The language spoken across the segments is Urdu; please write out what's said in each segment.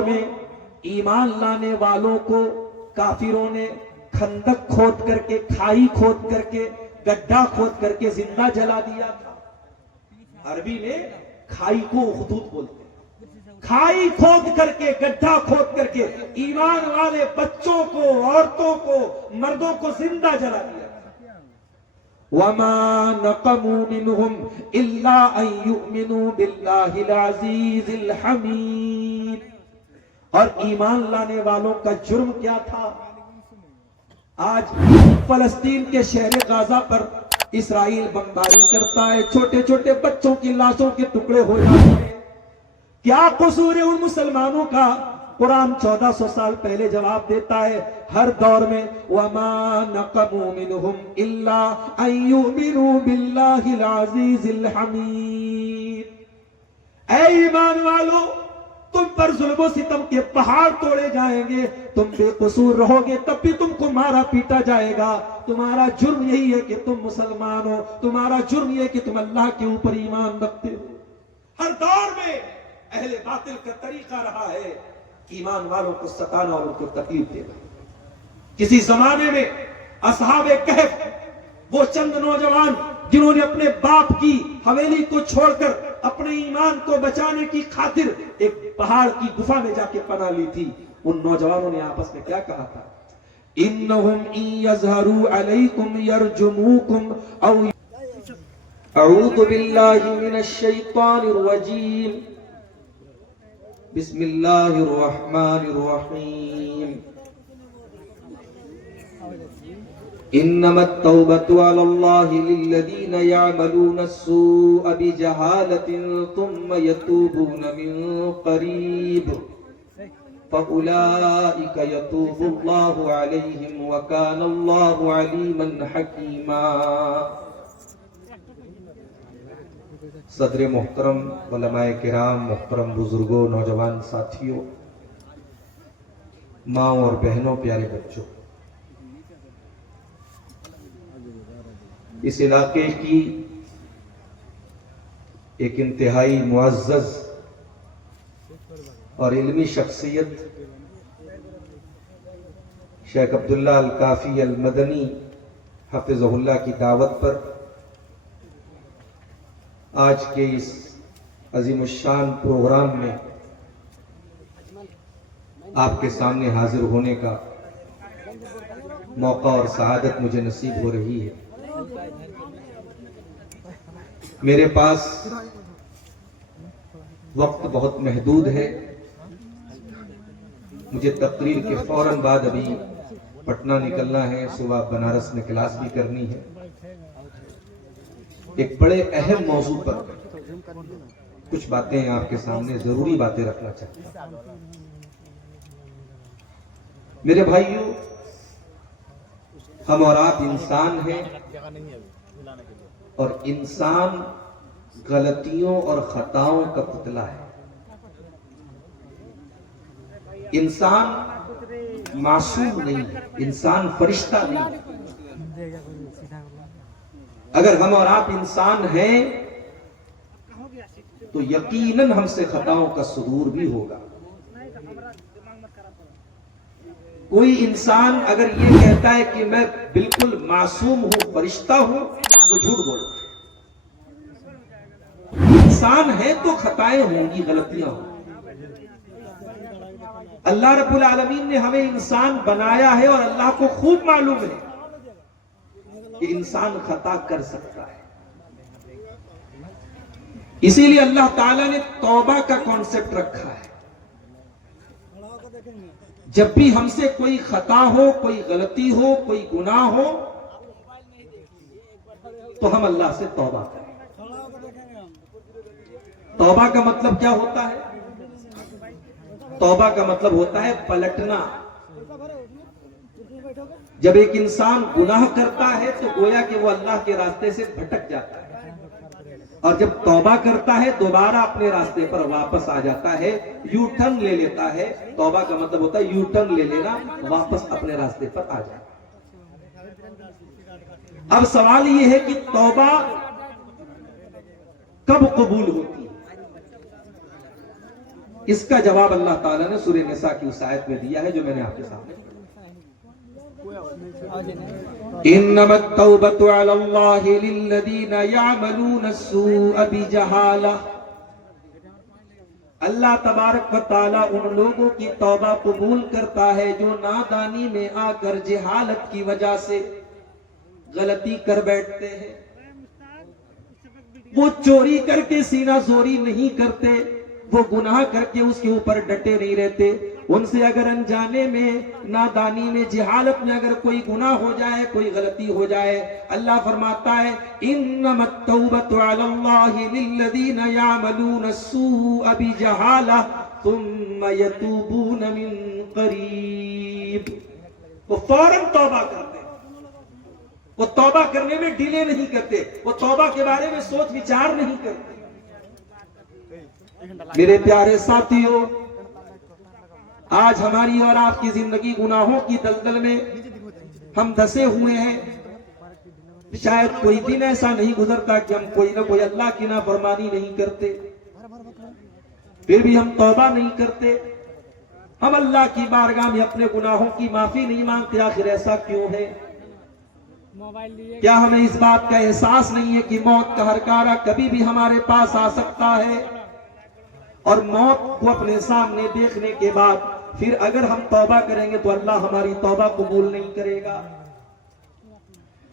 دور میں ایمان لانے والوں کو کافروں نے خندق کھود کر کے، کھائی کھود کر کے، گڈھا کھود کر کے زندہ جلا دیا تھا۔ عربی میں کھائی کو اخدود بولتے ہیں، کھائی کھود کر کے، گڈھا کھود کر کے ایمان والے بچوں کو، عورتوں کو، مردوں کو زندہ جلا دیا۔ وَمَا نَقَمُوا مِنْهُمْ إِلَّا أَن يُؤْمِنُوا بِاللَّهِ الْعَزِيزِ الْحَمِيدِ۔ اور ایمان لانے والوں کا جرم کیا تھا؟ آج فلسطین کے شہر غزہ پر اسرائیل بمباری کرتا ہے، چھوٹے چھوٹے بچوں کی لاشوں کے ٹکڑے ہو جاتے ہیں۔ کیا قصور ہے ان مسلمانوں کا؟ قرآن 1400 سال پہلے جواب دیتا ہے، ہر دور میں وَمَا نَقَمُوا مِنْهُمْ إِلَّا أَن يُؤْمِنُوا بِاللَّهِ الْعَزِيزِ الْحَمِيدِ۔ اے ایمان والو، تم پر ظلم و ستم کے پہاڑ توڑے جائیں گے، تم بے قصور رہو گے تب بھی تم کو مارا پیٹا جائے گا۔ تمہارا جرم یہی ہے کہ تم مسلمان ہو، تمہارا جرم یہ ہے کہ تم اللہ کے اوپر ایمان رکھتے ہو۔ ہر دور میں اہل باطل کا طریقہ رہا ہے ایمان والوں کو ستانا اور ان کو تکلیف دینا۔ کسی زمانے میں اصحاب کہف، وہ چند نوجوان جنہوں نے اپنے باپ کی حویلی کو چھوڑ کر اپنے ایمان کو بچانے کی خاطر ایک پہاڑ کی گفا میں جا کے پناہ لی تھی، ان نوجوانوں نے آپس میں کیا کہا تھا؟ انہم ان یظہروا علیکم یرجموکم او اعوذ باللہ من الشیطان الرجیم بسم اللہ الرحمن الرحیم انما التوبة على الله للذين يعملون السوء بجهالة ثم يتوبون من قريب فأولئك يتوب الله عليهم وكان الله عليما حكيما۔ صدر محترم، علماء کرام، محترم بزرگوں، نوجوان ساتھیوں، ماں اور بہنوں، پیارے بچوں، اس علاقے کی ایک انتہائی معزز اور علمی شخصیت شیخ عبداللہ الکافی المدنی حفظہ اللہ کی دعوت پر آج کے اس عظیم الشان پروگرام میں آپ کے سامنے حاضر ہونے کا موقع اور سعادت مجھے نصیب ہو رہی ہے۔ میرے پاس وقت بہت محدود ہے، مجھے تقریر کے فوراً بعد ابھی پٹنہ نکلنا ہے، صبح بنارس میں کلاس بھی کرنی ہے۔ ایک بڑے اہم موضوع پر کچھ باتیں آپ کے سامنے، ضروری باتیں رکھنا چاہتا ہوں۔ میرے بھائیوں، ہم اور آپ انسان ہیں، اور انسان غلطیوں اور خطاؤں کا پتلا ہے۔ انسان معصوم نہیں ہے، انسان فرشتہ نہیں ہے۔ اگر ہم اور آپ انسان ہیں تو یقیناً ہم سے خطاؤں کا صدور بھی ہوگا۔ کوئی انسان اگر یہ کہتا ہے کہ میں بالکل معصوم ہوں، فرشتہ ہوں، وہ جھوٹ بول رہا ہے۔ انسان ہے تو خطائیں ہوں گی، غلطیاں ہوں۔ اللہ رب العالمین نے ہمیں انسان بنایا ہے اور اللہ کو خوب معلوم ہے کہ انسان خطا کر سکتا ہے۔ اسی لیے اللہ تعالیٰ نے توبہ کا کانسیپٹ رکھا ہے۔ جب بھی ہم سے کوئی خطا ہو، کوئی غلطی ہو، کوئی گناہ ہو، تو ہم اللہ سے توبہ کریں۔ توبہ کا مطلب کیا ہوتا ہے؟ توبہ کا مطلب ہوتا ہے پلٹنا۔ جب ایک انسان گناہ کرتا ہے تو گویا کہ وہ اللہ کے راستے سے بھٹک جاتا ہے، اور جب توبہ کرتا ہے دوبارہ اپنے راستے پر واپس آ جاتا ہے، یو ٹرن لے لیتا ہے۔ توبہ کا مطلب ہوتا ہے یو ٹرن لے لینا، واپس اپنے راستے پر آ جانا۔ اب سوال یہ ہے کہ توبہ کب قبول ہوتی ہے؟ اس کا جواب اللہ تعالیٰ نے سورہ نساء کی اس آیت میں دیا ہے جو میں نے آپ کے سامنے انما التوبۃ علی اللہ للذین یعملون السوء بجہالہ. اللہ تبارک و تعالیٰ ان لوگوں کی توبہ قبول کرتا ہے جو نادانی میں آ کر جہالت کی وجہ سے غلطی کر بیٹھتے ہیں. وہ چوری کر کے سینہ زوری نہیں کرتے، وہ گناہ کر کے اس کے اوپر ڈٹے نہیں رہتے. ان سے اگر انجانے میں، نادانی میں، جہالت میں اگر کوئی گناہ ہو جائے، کوئی غلطی ہو جائے، اللہ فرماتا ہے انما التوبۃ علی اللہ للذین یعملون السوء بجہالہ ثم یتوبون من قریب. وہ فوراً توبہ کرتے ہیں، وہ توبہ کرنے میں ڈیلے نہیں کرتے، وہ توبہ کے بارے میں سوچ وچار نہیں کرتے. میرے پیارے ساتھیوں، آج ہماری اور آپ کی زندگی گناہوں کی دلدل میں ہم دھسے ہوئے ہیں. شاید کوئی دن ایسا نہیں گزرتا کہ ہم کوئی نہ کوئی اللہ کی نافرمانی نہیں کرتے، پھر بھی ہم توبہ نہیں کرتے. ہم اللہ کی بارگاہ میں اپنے گناہوں کی معافی نہیں مانگتے. آخر ایسا کیوں ہے؟ کیا ہمیں اس بات کا احساس نہیں ہے کہ موت کا ہرکارہ کبھی بھی ہمارے پاس آ سکتا ہے، اور موت کو اپنے سامنے دیکھنے کے بعد پھر اگر ہم توبہ کریں گے تو اللہ ہماری توبہ قبول نہیں کرے گا.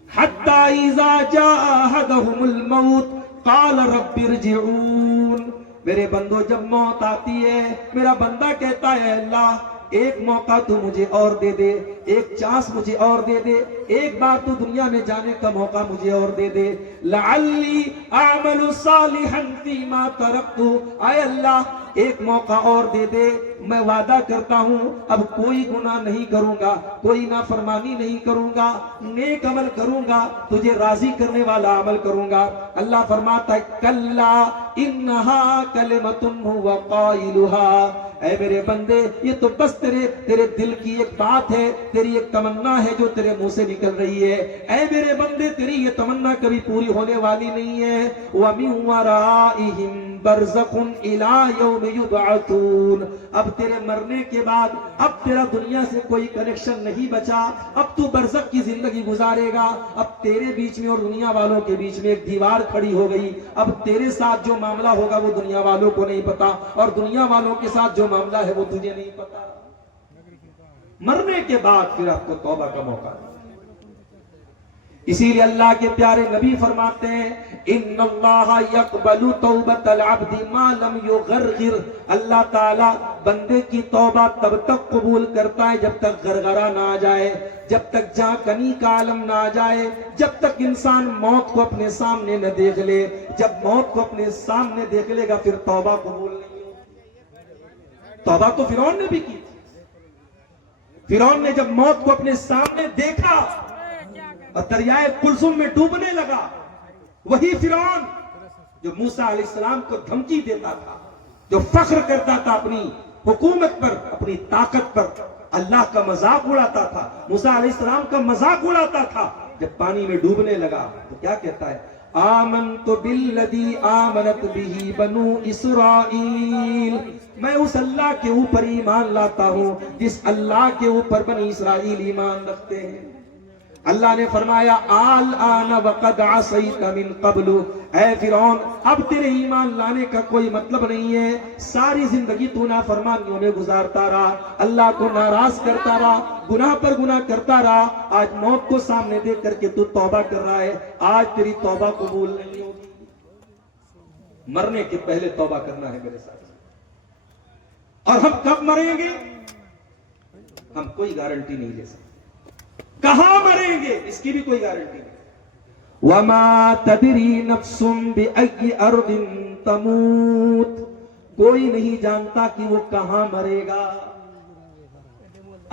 حتی اذا جاء احدهم الموت قال رب ارجعون. میرے بندو، جب موت آتی ہے میرا بندہ کہتا ہے اللہ ایک موقع تو مجھے اور دے دے، ایک چانس مجھے اور دے دے، ایک بار تو دنیا میں جانے کا موقع مجھے اور دے دے. لعلی اعمل صالحا فیما ترکت. اے اللہ ایک موقع اور دے دے، میں وعدہ کرتا ہوں اب کوئی گناہ نہیں کروں گا، کوئی نافرمانی نہیں کروں گا، نیک عمل کروں گا، تجھے راضی کرنے والا عمل کروں گا. اللہ فرماتا ہے کلا انہا کلمۃ هو قائلها. اے میرے بندے، یہ تو بس تیرے دل کی ایک بات ہے، تیری ایک تمنا ہے جو تیرے منہ سے نکل رہی ہے. اے میرے بندے، تیری یہ تمنا کبھی پوری ہونے والی نہیں ہے. وَمِن وَرَائِهِمْ بَرْزَخٌ إِلَىٰ يَوْمِ يُبْعَثُونَ. اب تیرے مرنے کے بعد اب تیرا دنیا سے کوئی کنیکشن نہیں بچا. اب تو برزخ کی زندگی گزارے گا. اب تیرے بیچ میں اور دنیا والوں کے بیچ میں ایک دیوار کھڑی ہو گئی. اب تیرے ساتھ جو معاملہ ہوگا وہ دنیا والوں کو نہیں پتا، اور دنیا والوں کے ساتھ جو معاملہ ہے وہ تجھے نہیں پتا. مرنے کے بعد پھر آپ کو توبہ کا موقع. اسی لیے اللہ کے پیارے نبی فرماتے ہیں ان اللہ یقبل توبۃ العبد ما لم یغرغر. اللہ تعالی بندے کی توبہ تب تک قبول کرتا ہے جب تک غرغرہ نہ آ جائے، جب تک جاں کنی کا عالم نہ آ جائے، جب تک انسان موت کو اپنے سامنے نہ دیکھ لے. جب موت کو اپنے سامنے دیکھ لے گا پھر توبہ قبول نہیں ہوگی. توبہ تو فرعون نے بھی کی تھی. فرعون نے جب موت کو اپنے سامنے دیکھا اور دریائے کلثوم میں ڈوبنے لگا، وہی فرعون جو موسیٰ علیہ السلام کو دھمکی دیتا تھا، جو فخر کرتا تھا اپنی حکومت پر، اپنی طاقت پر، اللہ کا مذاق اڑاتا تھا، موسیٰ علیہ السلام کا مذاق اڑاتا تھا، جب پانی میں ڈوبنے لگا تو کیا کہتا ہے آمنت بالذی آمنت بہ بنو اسرائیل. میں اس اللہ کے اوپر ایمان لاتا ہوں جس اللہ کے اوپر بنی اسرائیل ایمان رکھتے ہیں. اللہ نے فرمایا الآن وقد عصیت من قبل. اے فرعون، اب تیرے ایمان لانے کا کوئی مطلب نہیں ہے. ساری زندگی تو نافرمانیوں میں گزارتا رہا، اللہ کو ناراض کرتا رہا، گناہ پر گناہ کرتا رہا. آج موت کو سامنے دیکھ کر کے تو توبہ کر رہا ہے، آج تیری توبہ قبول نہیں ہوگی. مرنے کے پہلے توبہ کرنا ہے میرے ساتھ. اور ہم کب مریں گے ہم کوئی گارنٹی نہیں لے سکتے. کہاں مریں گے اس کی بھی کوئی گارنٹی نہیں. وَمَا تَدْرِي نَفْسٌ بِأَيِّ أَرْضٍ تَمُوتُ. کوئی نہیں جانتا کہ وہ کہاں مرے گا.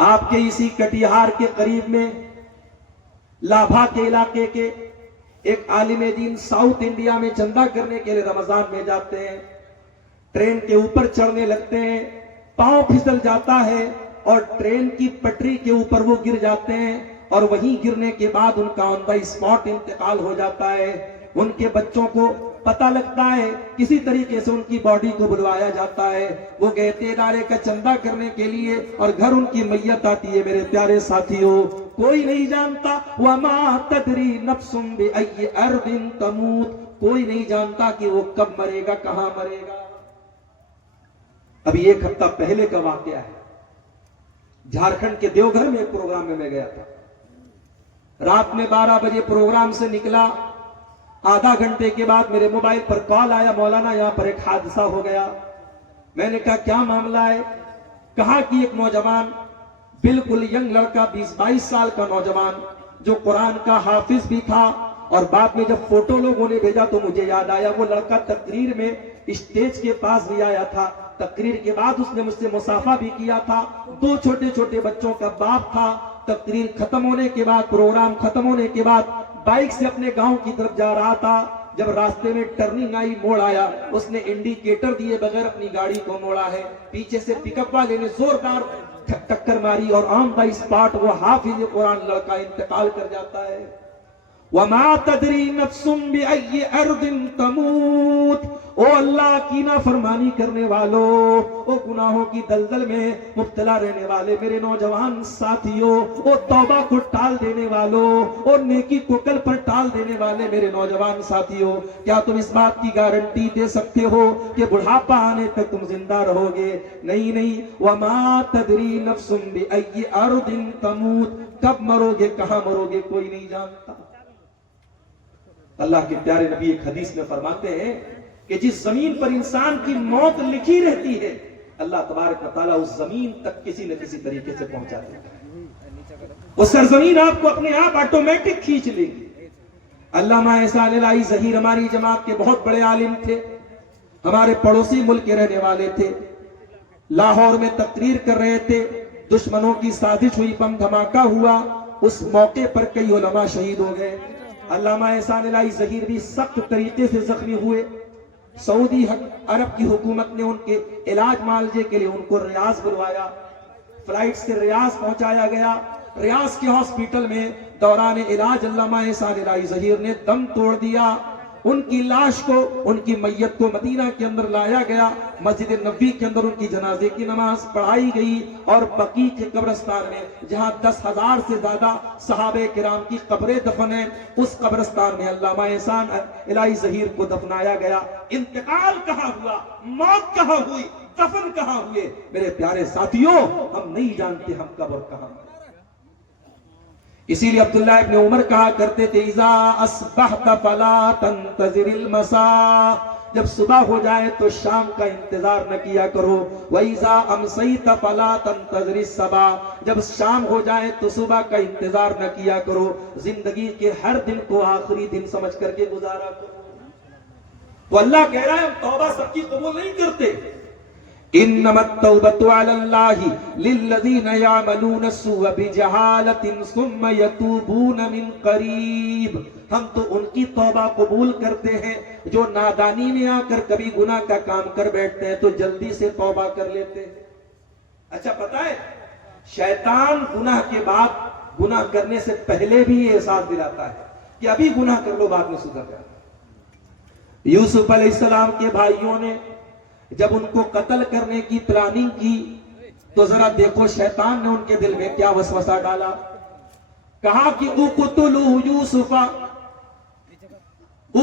آپ کے اسی کٹیہار کے قریب میں لابھا کے علاقے کے ایک عالم دین ساؤتھ انڈیا میں چندہ کرنے کے لیے رمضان میں جاتے ہیں. ٹرین کے اوپر چڑھنے لگتے ہیں، پاؤں پھسل جاتا ہے اور ٹرین کی پٹری کے اوپر وہ گر جاتے ہیں، اور وہیں گرنے کے بعد ان کا آن دی اسپاٹ انتقال ہو جاتا ہے. ان کے بچوں کو پتہ لگتا ہے، کسی طریقے سے ان کی باڈی کو بلوایا جاتا ہے، وہ کہتے ادارے کا چندہ کرنے کے لیے، اور گھر ان کی میت آتی ہے۔ میرے پیارے ساتھیوں، کوئی نہیں جانتا وَمَا تَدْرِي نَفْسٌ بِأَيِّ أَرْضٍ تَمُوتُ، کوئی نہیں جانتا کہ وہ کب مرے گا، کہاں مرے گا۔ ابھی 1 ہفتہ پہلے کا واقعہ ہے، جھارکھنڈ کے دیوگھر میں ایک پروگرام میں گیا تھا۔ رات میں 12 بجے پروگرام سے نکلا، آدھا گھنٹے کے بعد میرے موبائل پر کال آیا، مولانا یہاں پر ایک حادثہ ہو گیا۔ میں نے کہا کیا معاملہ ہے؟ کہا کہ ایک نوجوان، بالکل ینگ لڑکا، 20-22 سال کا نوجوان، جو قرآن کا حافظ بھی تھا، اور بعد میں جب فوٹو لوگوں نے بھیجا تو مجھے یاد آیا، وہ لڑکا تقریر میں اسٹیج کے پاس بھی آیا تھا، تقریر کے بعد اس نے مجھ سے مصافحہ بھی کیا تھا، 2 چھوٹے چھوٹے بچوں کا باپ تھا۔ تقریر ختم ہونے کے بعد، پروگرام ختم ہونے کے بعد بائک سے اپنے گاؤں کی طرف جا رہا تھا، جب راستے میں ٹرننگ آئی، موڑ آیا، اس نے انڈیکیٹر دیے بغیر اپنی گاڑی کو موڑا ہے، پیچھے سے پک اپ والے نے زوردار ٹکر ماری، اور آن دا اسپاٹ وہ حافظ قرآن لڑکا انتقال کر جاتا ہے۔ وَمَا تَدْرِي نَفْسٌ بِأَيِّ أَرْضٍ تَمُوتُ، او اللہ کی نافرمانی کرنے والوں، او گناہوں کی دلدل میں مبتلا رہنے والے میرے نوجوان ساتھیوں، او توبہ کو ٹال دینے والوں، او نیکی کو کل پر ٹال دینے والے میرے نوجوان ساتھیوں، کیا تم اس بات کی گارنٹی دے سکتے ہو کہ بڑھاپا آنے تک تم زندہ رہو گے؟ نہیں۔ وَمَا تَدْرِي نَفْسٌ بِأَيِّ أَرْضٍ تَمُوتُ، کب مرو گے، کہاں مرو گے، کوئی نہیں جانتا۔ اللہ کے پیارے نبی ایک حدیث میں فرماتے ہیں کہ جس زمین پر انسان کی موت لکھی رہتی ہے، اللہ تبارک و تعالیٰ اس زمین تک کسی نہ کسی طریقے سے پہنچا دیتا ہے۔ وہ سرزمین آپ کو اپنے آپ آٹومیٹک کھینچ لے گی۔ علامہ احسان الہی ظہیر ہماری جماعت کے بہت بڑے عالم تھے، ہمارے پڑوسی ملک کے رہنے والے تھے، لاہور میں تقریر کر رہے تھے، دشمنوں کی سازش ہوئی، بم دھماکہ ہوا، اس موقع پر کئی علماء شہید ہو گئے۔ علامہ احسان الہی ظہیر بھی سخت طریقے سے زخمی ہوئے۔ سعودی عرب کی حکومت نے ان کے علاج معالجے کے لیے ان کو ریاض بلوایا، فلائٹ سے ریاض پہنچایا گیا۔ ریاض کے ہاسپٹل میں دوران علاج علامہ احسان الہی ظہیر نے دم توڑ دیا۔ ان کی لاش کو، ان کی میت کو مدینہ کے اندر لایا گیا، مسجد نبوی کے اندر ان کی جنازے کی نماز پڑھائی گئی، اور بقیع کے قبرستان میں جہاں 10,000 سے زیادہ صحابہ کرام کی قبریں دفن ہیں، اس قبرستان میں علامہ احسان الہی ظہیر کو دفنایا گیا۔ انتقال کہاں ہوا، موت کہاں ہوئی، دفن کہاں ہوئے، میرے پیارے ساتھیوں ہم نہیں جانتے ہم کب اور کہاں۔ اسی لیے عبداللہ ابن عمر کہا کرتے تھے اذا اصبحت فلا تنتظر المساء، جب صبح ہو جائے تو شام کا انتظار نہ کیا کرو، وَإِذَا أَمْسَيْتَ فَلَا تَنْتَظِرِ الصَّبَاحَ، جب شام ہو جائے تو صبح کا انتظار نہ کیا کرو، زندگی کے ہر دن کو آخری دن سمجھ کر کے گزارا کرو۔ تو اللہ کہہ رہا ہے ہم توبہ سب کی قبول نہیں کرتے۔ انما التوبة على الله للذين يعملون السوء بجهالة ثم يتوبون من قریب، ہم تو ان کی توبہ قبول کرتے ہیں جو نادانی میں آ کر کبھی گناہ کا کام کر بیٹھتے ہیں تو جلدی سے توبہ کر لیتے ہیں۔ اچھا پتہ ہے شیطان گناہ کے بعد، گناہ کرنے سے پہلے بھی یہ احساس دلاتا ہے کہ ابھی گناہ کر لو بعد میں سدھر جانا۔ یوسف علیہ السلام کے بھائیوں نے جب ان کو قتل کرنے کی پلاننگ کی تو ذرا دیکھو شیطان نے ان کے دل میں کیا وسوسہ ڈالا۔ کہا کہ اقتلوا یوسف او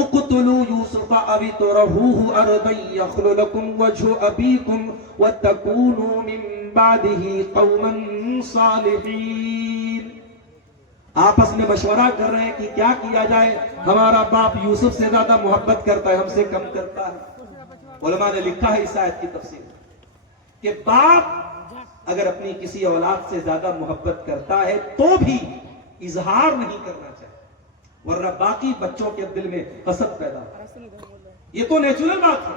اطرحوہ ارضا یخل لکم وجہ ابیکم وتکونوا من بعدہ قوما صالحین۔ آپس میں مشورہ کر رہے ہیں کہ کیا کیا جائے، ہمارا باپ یوسف سے زیادہ محبت کرتا ہے، ہم سے کم کرتا ہے۔ علماء نے لکھا ہے اس آیت کی تفسیر کہ باپ اگر اپنی کسی اولاد سے زیادہ محبت کرتا ہے تو بھی اظہار نہیں کرنا چاہیے، ورنہ باقی بچوں کے دل میں حسد پیدا ہو۔ یہ تو نیچرل بات ہے،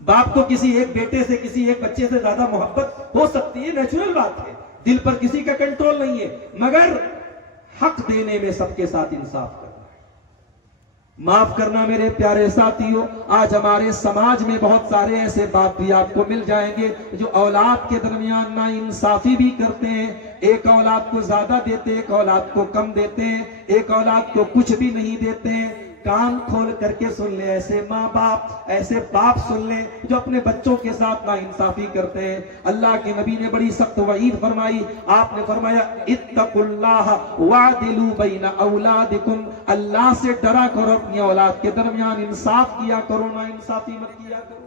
باپ کو کسی ایک بیٹے سے، کسی ایک بچے سے زیادہ محبت ہو سکتی ہے، نیچرل بات ہے، دل پر کسی کا کنٹرول نہیں ہے، مگر حق دینے میں سب کے ساتھ انصاف کرنا، معاف کرنا۔ میرے پیارے ساتھیوں آج ہمارے سماج میں بہت سارے ایسے باپ بھی آپ کو مل جائیں گے جو اولاد کے درمیان نا انصافی بھی کرتے ہیں، ایک اولاد کو زیادہ دیتے، ایک اولاد کو کم دیتے ہیں، ایک اولاد کو کچھ بھی نہیں دیتے ہیں۔ کان کھول کر کے سن لے، ایسے ماں باپ، ایسے باپ سن لیں جو اپنے بچوں کے ساتھ ناانصافی کرتے ہیں۔ اللہ کے نبی نے بڑی سخت وعید فرمائی، آپ نے فرمایا اتقوا اللہ وعدلوا بین اولادکم، اللہ سے ڈرا کرو، اپنی اولاد کے درمیان انصاف کیا کرو، ناانصافی مت کیا کرو۔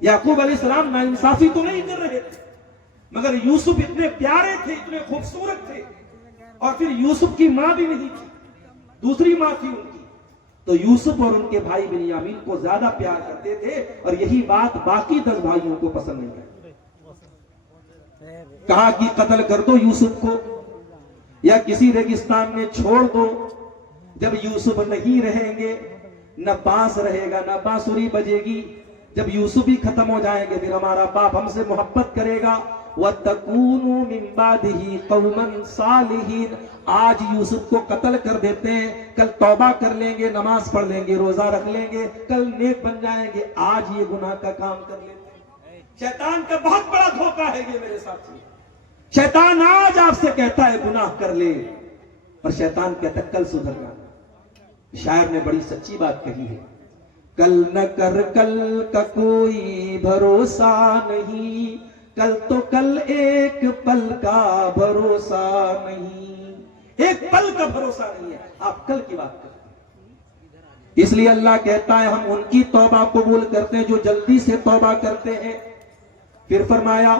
یعقوب علیہ السلام ناانصافی تو نہیں کر رہے تھے، مگر یوسف اتنے پیارے تھے، اتنے خوبصورت تھے، اور پھر یوسف کی ماں بھی نہیں تھی، دوسری ماں تھی ان کی، تو یوسف اور ان کے بھائی بنیامین کو زیادہ پیار کرتے تھے، اور یہی بات باقی 10 بھائیوں کو پسند نہیں آئی۔ کہا کہ قتل کر دو یوسف کو، یا کسی ریگستان میں چھوڑ دو۔ جب یوسف نہیں رہیں گے، نہ بانس رہے گا، نہ بانسری بجے گی، جب یوسف ہی ختم ہو جائیں گے، پھر ہمارا باپ ہم سے محبت کرے گا۔ وَتَكُونُوا مِن بَعْدِهِ قَوْمًا صَالِحِينَ، آج یوسف کو قتل کر دیتے ہیں، کل توبہ کر لیں گے، نماز پڑھ لیں گے، روزہ رکھ لیں گے، کل نیک بن جائیں گے، آج یہ گناہ کا کام کر لیتے ہیں۔ شیطان کا بہت بڑا دھوکہ ہے یہ میرے ساتھی۔ شیطان آج آپ سے کہتا ہے گناہ کر لے، اور شیطان کہتا ہے کل سدھر جانا۔ شاعر نے بڑی سچی بات کہی ہے، کل نہ کر کل کا کوئی بھروسہ نہیں، کل تو کل ایک پل کا بھروسہ نہیں، ایک پل کا بھروسہ نہیں ہے، آپ کل کی بات کرتے ہیں۔ اس لیے اللہ کہتا ہے ہم ان کی توبہ قبول کرتے ہیں جو جلدی سے توبہ کرتے ہیں۔ پھر فرمایا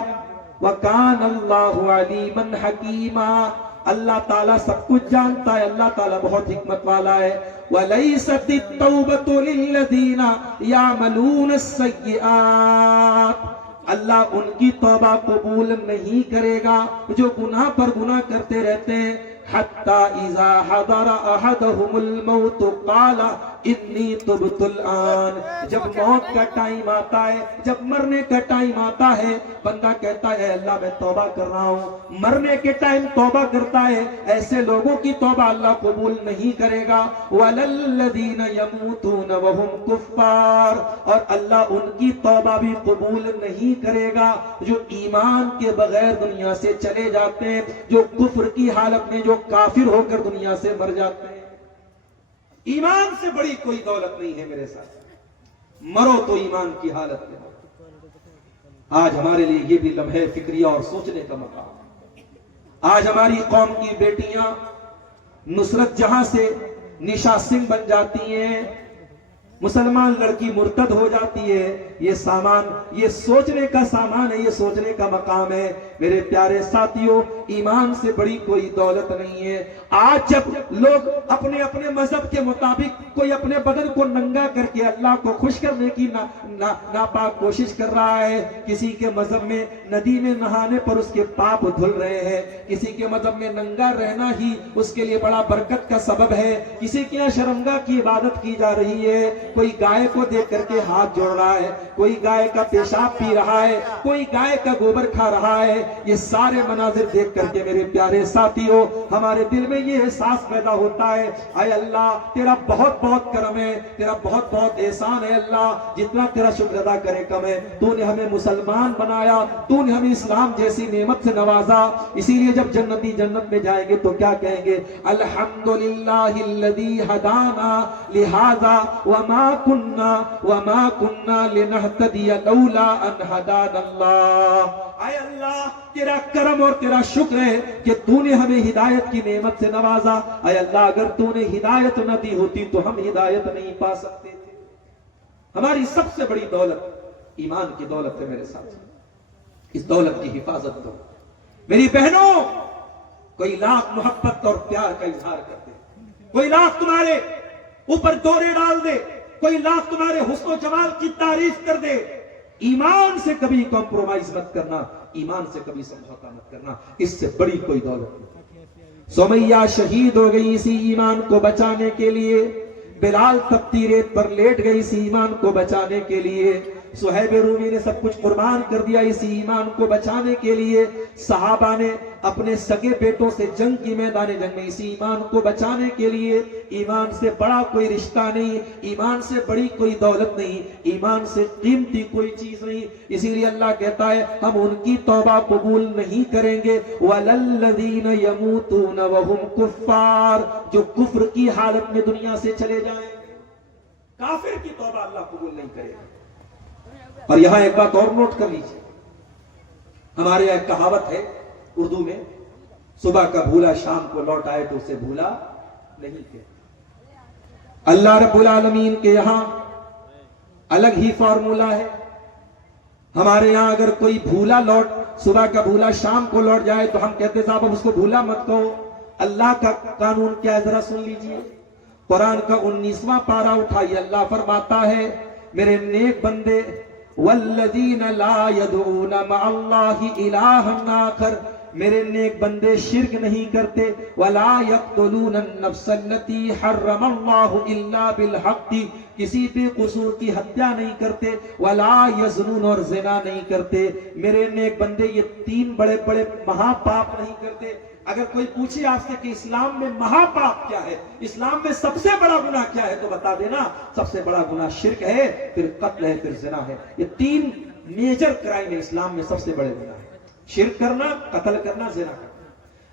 وَكَانَ اللَّهُ عَلِيمًا حَكِيمًا، اللہ تعالیٰ سب کچھ جانتا ہے، اللہ تعالیٰ بہت حکمت والا ہے۔ وَلَيْسَتِ التَّوْبَةُ لِلَّذِينَ يَعْمَلُونَ السَّيِّئَاتِ، اللہ ان کی توبہ قبول نہیں کرے گا جو گناہ پر گناہ کرتے رہتے ہیں۔ حَتَّى إِذَا حَضَرَ أَحَدَهُمُ الْمَوْتُ قَالَ إِنِّي تُبْتُ الْآنَ، جب موت کا ٹائم آتا ہے، جب مرنے کا ٹائم آتا ہے، بندہ کہتا ہے اللہ میں توبہ کر رہا ہوں، مرنے کے ٹائم توبہ کرتا ہے، ایسے لوگوں کی توبہ اللہ قبول نہیں کرے گا۔ وَلَلَّذِينَ يَمُوتُونَ وَهُمْ كُفَّارٌ، اور اللہ ان کی توبہ بھی قبول نہیں کرے گا جو ایمان کے بغیر دنیا سے چلے جاتے ہیں، جو کفر کی حالت میں، جو کافر ہو کر دنیا سے مر جاتے ہیں۔ ایمان سے بڑی کوئی دولت نہیں ہے میرے ساتھ، مرو تو ایمان کی حالت میں۔ آج ہمارے لیے یہ بھی لمحے فکریہ اور سوچنے کا مقام ہے۔ آج ہماری قوم کی بیٹیاں نصرت جہاں سے نشا سنگھ بن جاتی ہیں، مسلمان لڑکی مرتد ہو جاتی ہے، یہ سامان، یہ سوچنے کا سامان ہے، یہ سوچنے کا مقام ہے۔ میرے پیارے ساتھیوں، ایمان سے بڑی کوئی دولت نہیں ہے۔ آج جب لوگ اپنے اپنے مذہب کے مطابق کوئی اپنے بدن کو ننگا کر کے اللہ کو خوش کرنے کی ناپاک کوشش کر رہا ہے، کسی کے مذہب میں ندی میں نہانے پر اس کے پاپ دھل رہے ہیں، کسی کے مذہب میں ننگا رہنا ہی اس کے لیے بڑا برکت کا سبب ہے، کسی کے یہاں شرمگاہ کی عبادت کی جا رہی ہے، کوئی گائے کو دیکھ کر کے ہاتھ جوڑ رہا ہے، کوئی گائے کا پیشاب پی رہا ہے، کوئی گائے کا گوبر کھا رہا ہے۔ یہ سارے مناظر دیکھ کر کے میرے پیارے ساتھیوں، ہمارے دل میں یہ احساس پیدا ہوتا ہے، اے اللہ تیرا بہت بہت کرم ہے، تیرا بہت بہت احسان ہے اللہ، جتنا تیرا شکر ادا کرے کم ہے۔ تو نے ہمیں مسلمان بنایا، تو نے ہمیں اسلام جیسی نعمت سے نوازا، اسی لیے جب جنتی جنت میں جائیں گے تو کیا کہیں گے؟ الحمدللہ الذی ہدانا لہذا وما کننا لنہتدی لولا ان ہدانا اللہ۔ اے اللہ تیرا کرم اور تیرا شکر ہے کہ تو نے ہمیں ہدایت کی نعمت سے نوازا۔ اے اللہ اگر تو نے ہدایت نہ دی ہوتی تو ہم ہدایت نہیں پا سکتے تھے۔ ہماری سب سے بڑی دولت ایمان کی دولت ہے میرے ساتھ، اس دولت کی حفاظت کرو۔ میری بہنوں، کوئی لاکھ محبت اور پیار کا اظہار کرتے، کوئی لاکھ تمہارے اوپر دورے ڈال دے، کوئی لاکھ تمہارے حسن و جمال کی تعریف کر دے، ایمان سے کبھی کمپرومائز مت کرنا، ایمان سے کبھی سمجھوتا مت کرنا، اس سے بڑی کوئی دولت نہیں۔ سمیہ شہید ہو گئی اسی ایمان کو بچانے کے لیے، بلال تپتی ریت پر لیٹ گئی اسی ایمان کو بچانے کے لیے۔ صہیب رومی نے سب کچھ قربان کر دیا اسی ایمان کو بچانے کے لیے. صحابہ نے اپنے سگے بیٹوں سے جنگ کی میدان جنگ میں اسی ایمان کو بچانے کے لیے. ایمان سے بڑا کوئی رشتہ نہیں, ایمان سے بڑی کوئی دولت نہیں, ایمان سے قیمتی کوئی چیز نہیں. اسی لیے اللہ کہتا ہے ہم ان کی توبہ قبول نہیں کریں گے. وَلَلَّذِينَ يَمُوتُونَ وَهُمْ كُفَّارٌ, جو کفر کی حالت میں دنیا سے چلے جائیں گے. کافر کی توبہ اللہ قبول نہیں کرے گا. اور یہاں ایک بات اور نوٹ کر لیجیے, ہمارے یہاں ایک کہاوت ہے اردو میں, صبح کا بھولا شام کو لوٹ آئے تو اسے بھولا نہیں کہ. اللہ رب العالمین کے یہاں الگ ہی فارمولا ہے. ہمارے یہاں اگر کوئی بھولا صبح کا بھولا شام کو لوٹ جائے تو ہم کہتے صاحب اب اس کو بھولا مت کہو. اللہ کا قانون کیا ہے ذرا سن لیجئے. قرآن کا 19واں پارہ اٹھائیے, اللہ فرماتا ہے میرے نیک بندے والذین لا يدعون مع اللہ الہا آخر, میرے نیک بندے شرک نہیں کرتے. ولا يقتلون النفس التي حرم اللہ الا بالحق, کسی بے قصور کی ہتیا نہیں کرتے. ولا یزنون, اور زنا نہیں کرتے. میرے نیک بندے یہ 3 بڑے بڑے مہا پاپ نہیں کرتے. اگر کوئی پوچھے آپ سے کہ اسلام میں مہا پاپ کیا ہے, اسلام میں سب سے بڑا گناہ کیا ہے, تو بتا دینا سب سے بڑا گناہ شرک ہے, پھر قتل ہے, پھر زنا ہے. یہ 3 میجر کرائم ہے اسلام میں, سب سے بڑے گناہ ہے. شرک کرنا, قتل کرنا, زنا کرنا.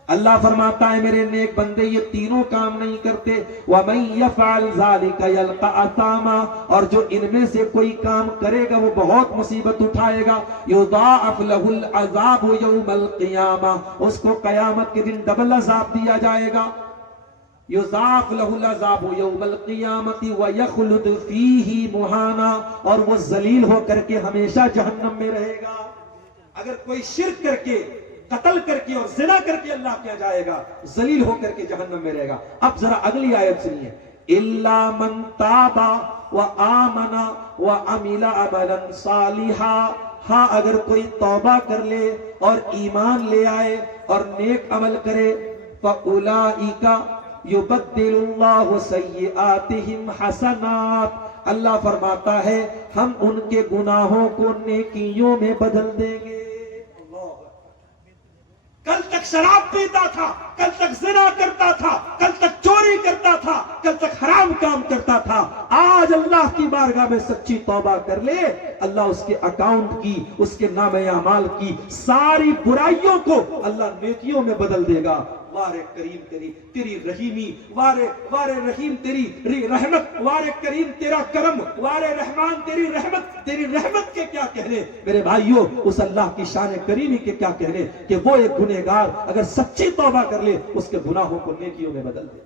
اللہ فرماتا ہے میرے نیک بندے یہ تینوں کام نہیں کرتے. وَمَن يَفْعَلْ ذَلِكَ يَلْقَ أَثَامًا, اور جو ان میں سے کوئی کام کرے گا وہ بہت مصیبت اٹھائے گا. يُضَاعَفْ لَهُ الْعَذَابُ يَوْمَ الْقِيَامَةِ, اس کو قیامت کے دن ڈبل عذاب دیا جائے گا. يُضَاعَفْ لَهُ الْعَذَابُ يَوْمَ الْقِيَامَةِ وَيَخْلُدْ فِيهِ مُهَانًا, اور وہ ذلیل ہو کر کے ہمیشہ جہنم میں رہے گا. اگر کوئی شرک کر کے, قتل کر کے اور زنا کر کے اللہ کیا جائے گا, ذلیل ہو کر کے جہنم میں رہے گا. اب ذرا اگلی آیت سنیے. الا من تاب وآمن وعمل عملا صالحا, ہاں اگر کوئی توبہ کر لے اور ایمان لے آئے اور نیک عمل کرے. فاولئک یبدل اللہ سیئاتہم حسنات, اللہ فرماتا ہے ہم ان کے گناہوں کو نیکیوں میں بدل دیں گے. کل تک شراب پیتا تھا, کل تک زنا کرتا تھا, کل تک چوری کرتا تھا, کل تک حرام کام کرتا تھا, آج اللہ کی بارگاہ میں سچی توبہ کر لے, اللہ اس کے اکاؤنٹ کی, اس کے نام اعمال کی ساری برائیوں کو اللہ نیکیوں میں بدل دے گا. وارے کریم تیری رحیمی, وارے رحیم تیری رحمت, وارے کریم تیرا کرم, وارے رحمان تیری رحمت کے کیا کہنے میرے بھائیوں. اس اللہ کی شان کریمی کے کیا کہنے کہ وہ ایک گنہگار اگر سچی توبہ کر لے اس کے گناہوں کو نیکیوں میں بدل دے.